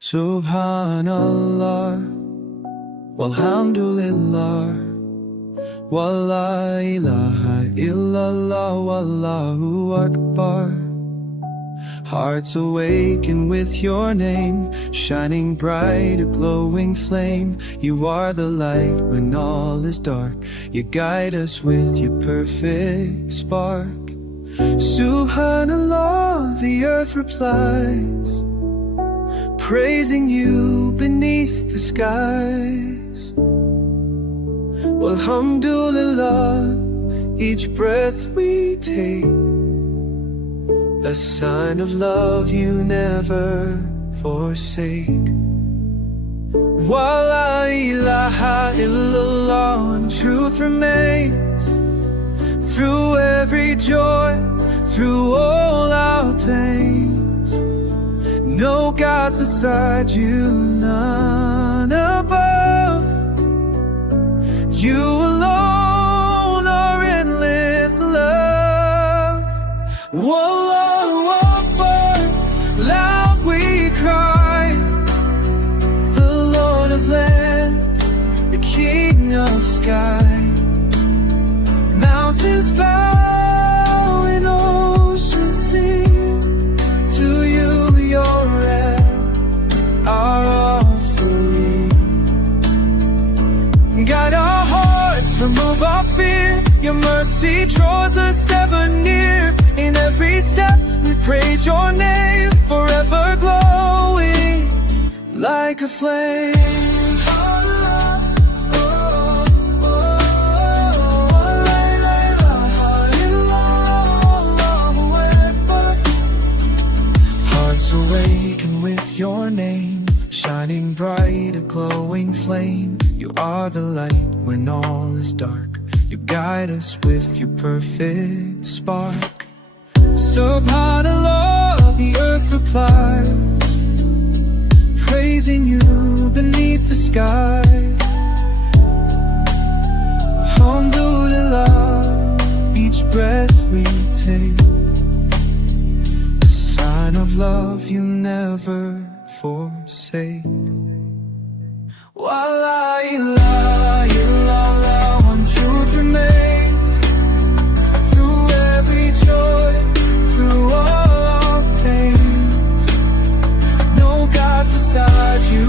Subhanallah, walhamdulillah, wa la ilaha illallah, wallahu akbar. Hearts awaken with your name, shining bright, a glowing flame. You are the light when all is dark. You guide us with your perfect spark. Subhanallah, the earth replies, praising you beneath the skies. Walhamdulillah, each breath we take, a sign of love you never forsake. Wa la ilaha illallah, and truth remains through every joy, through all our pains. No gods beside you, none above. You alone are endless love. Wallahu Akbar, loud we cry. The Lord of land, the King of sky. Mountains bow and oceans sing. To you your our offering. Guide our hearts, remove our fear. Your mercy draws us ever near. In every step we praise your name, forever glowing like a flame. Hearts awaken with your name, shining bright, a glowing flame. You are the light when all is dark. You guide us with your perfect spark. Subhanallah, the earth replies, praising you beneath the sky. Alhamdulillah, each breath we take, a sign of love you never forsake. Wa la ilaha illallah, one truth remains through every joy, through all our pains. No gods beside you,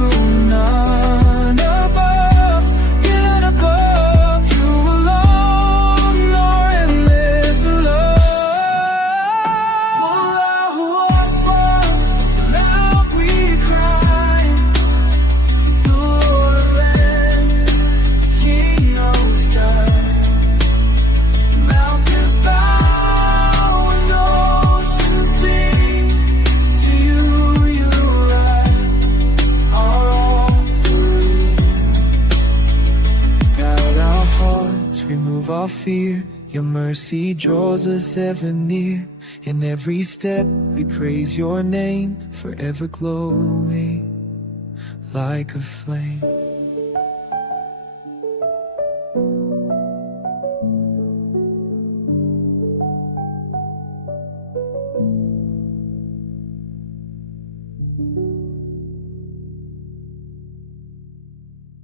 none above, yet above. You alone are endless love. Allahu Akbar, loud we cry. The Lord of land, King of sky. Mountains bow and oceans sing. To you our offering. Guide our hearts, remove our fear. Your mercy draws us ever near. In every step we praise your name, forever glowing like a flame.